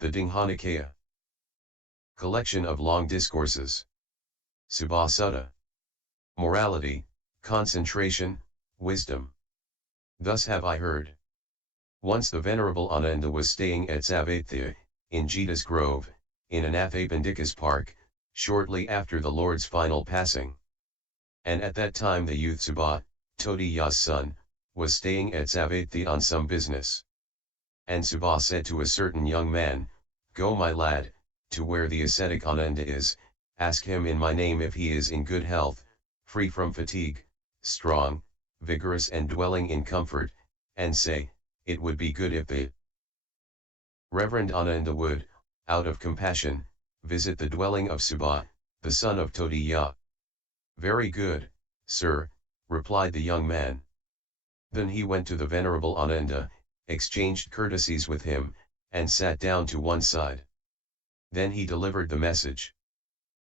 The Digha Nikaya. Collection of Long Discourses. Subha Sutta. Morality, concentration, wisdom. Thus have I heard. Once the Venerable Ananda was staying at Savatthi, in Jeta's Grove, in Anathapindika's park, shortly after the Lord's final passing. And at that time the youth Subha, Todiya's son, was staying at Savatthi on some business. And Subha said to a certain young man, "Go, my lad, to where the ascetic Ananda is, ask him in my name if he is in good health, free from fatigue, strong, vigorous and dwelling in comfort, and say, it would be good if the Reverend Ananda would, out of compassion, visit the dwelling of Subha, the son of Todiya." "Very good, sir," replied the young man. Then he went to the Venerable Ananda, exchanged courtesies with him, and sat down to one side. Then he delivered the message.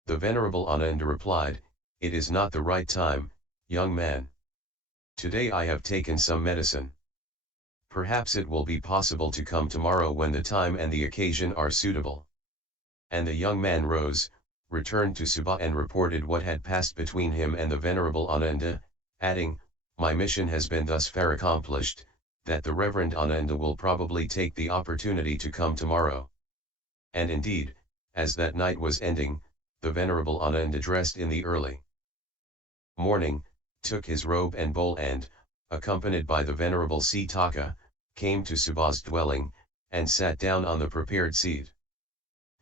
The Venerable Ananda replied, "It is not the right time, young man. Today I have taken some medicine. Perhaps it will be possible to come tomorrow when the time and the occasion are suitable." And the young man rose, returned to Subha and reported what had passed between him and the Venerable Ananda, adding, "My mission has been thus far accomplished, that the Reverend Ananda will probably take the opportunity to come tomorrow." And indeed, as that night was ending, the Venerable Ananda dressed in the early morning, took his robe and bowl and, accompanied by the Venerable Pitaka, came to Subha's dwelling, and sat down on the prepared seat.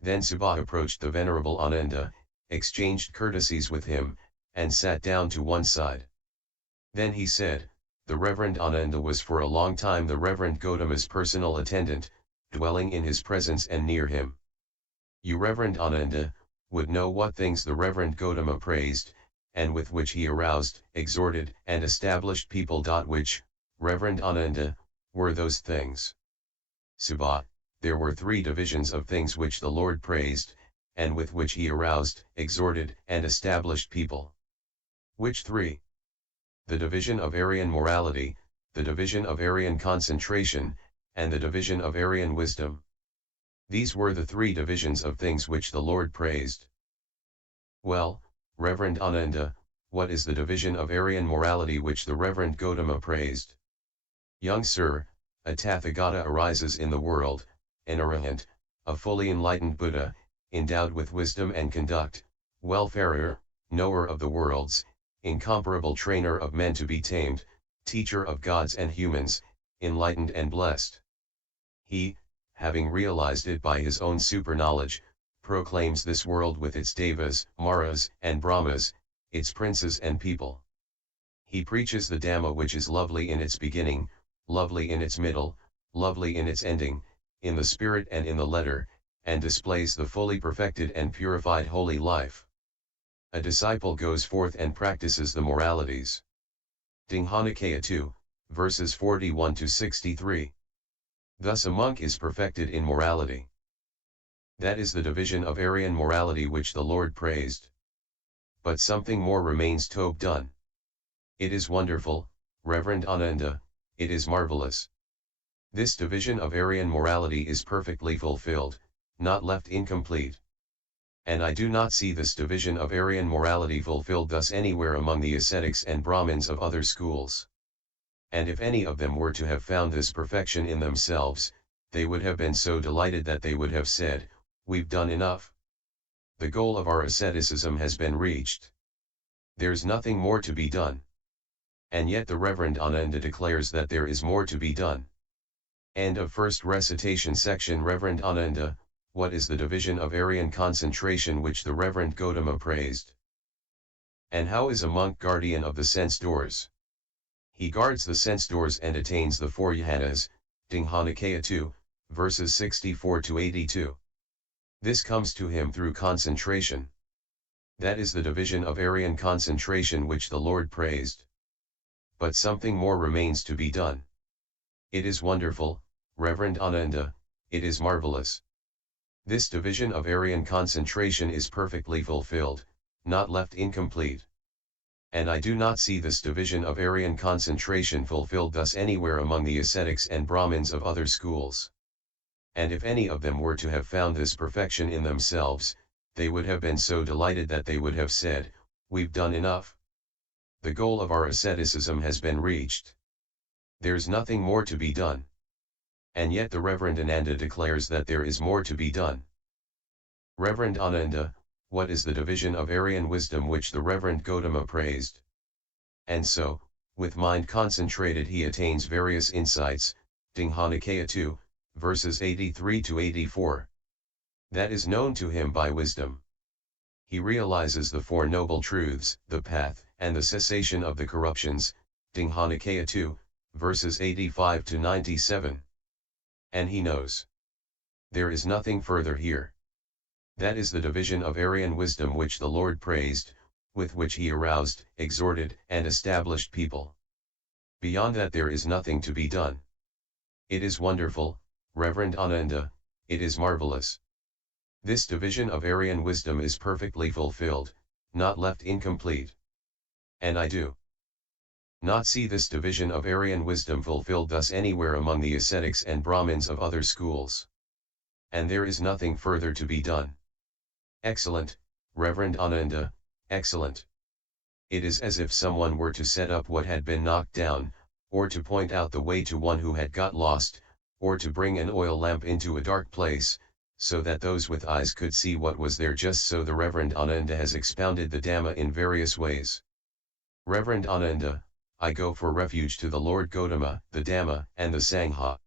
Then Subha approached the Venerable Ananda, exchanged courtesies with him, and sat down to one side. Then he said, "The Reverend Ananda was for a long time the Reverend Gautama's personal attendant, dwelling in his presence and near him. You, Reverend Ananda, would know what things the Reverend Gautama praised, and with which he aroused, exhorted, and established people. Which, Reverend Ananda, were those things?" Subha: "There were three divisions of things which the Lord praised, and with which he aroused, exhorted, and established people." "Which three?" "The division of Aryan morality, the division of Aryan concentration, and the division of Aryan wisdom. These were the three divisions of things which the Lord praised." "Well, Reverend Ananda, what is the division of Aryan morality which the Reverend Gautama praised?" "Young sir, a Tathagata arises in the world, an arahant, a fully enlightened Buddha, endowed with wisdom and conduct, welfarer, knower of the worlds, incomparable trainer of men to be tamed, teacher of gods and humans, enlightened and blessed. He, having realized it by his own super-knowledge, proclaims this world with its devas, maras, and brahmas, its princes and people. He preaches the Dhamma which is lovely in its beginning, lovely in its middle, lovely in its ending, in the spirit and in the letter, and displays the fully perfected and purified holy life. A disciple goes forth and practices the moralities." Digha Nikaya 2, verses 41 to 63. Thus a monk is perfected in morality. That is the division of Aryan morality which the Lord praised. But something more remains to be done. It is wonderful, Reverend Ananda, it is marvelous. This division of Aryan morality is perfectly fulfilled, not left incomplete. And I do not see this division of Aryan morality fulfilled thus anywhere among the ascetics and Brahmins of other schools. And if any of them were to have found this perfection in themselves, they would have been so delighted that they would have said, "We've done enough. The goal of our asceticism has been reached. There's nothing more to be done." And yet the Reverend Ananda declares that there is more to be done. End of first recitation section. Reverend Ananda, what is the division of Aryan concentration which the Reverend Gautama praised? And how is a monk guardian of the sense doors? He guards the sense doors and attains the four jhanas. Digha Nikaya 2, verses 64 to 82. This comes to him through concentration. That is the division of Aryan concentration which the Lord praised. But something more remains to be done. It is wonderful, Reverend Ananda, it is marvelous. This division of Aryan concentration is perfectly fulfilled, not left incomplete. And I do not see this division of Aryan concentration fulfilled thus anywhere among the ascetics and Brahmins of other schools. And if any of them were to have found this perfection in themselves, they would have been so delighted that they would have said, "We've done enough. The goal of our asceticism has been reached. There's nothing more to be done." And yet the Reverend Ananda declares that there is more to be done. Reverend Ananda, what is the division of Aryan wisdom which the Reverend Gautama praised? And so, with mind concentrated he attains various insights, Digha Nikaya 2, verses 83 to 84. That is known to him by wisdom. He realizes the Four Noble Truths, the path, and the cessation of the corruptions, Digha Nikaya 2, verses 85 to 97. And he knows. There is nothing further here. That is the division of Aryan wisdom which the Lord praised, with which he aroused, exhorted, and established people. Beyond that there is nothing to be done. It is wonderful, Reverend Ananda, it is marvelous. This division of Aryan wisdom is perfectly fulfilled, not left incomplete. And I do not see this division of Aryan wisdom fulfilled thus anywhere among the ascetics and Brahmins of other schools. And there is nothing further to be done. Excellent, Reverend Ananda, excellent. It is as if someone were to set up what had been knocked down, or to point out the way to one who had got lost, or to bring an oil lamp into a dark place, so that those with eyes could see what was there. Just so the Reverend Ananda has expounded the Dhamma in various ways. Reverend Ananda, I go for refuge to the Lord Gautama, the Dhamma, and the Sangha.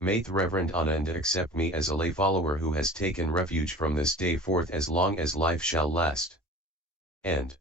May the Reverend Ananda accept me as a lay follower who has taken refuge from this day forth as long as life shall last. End.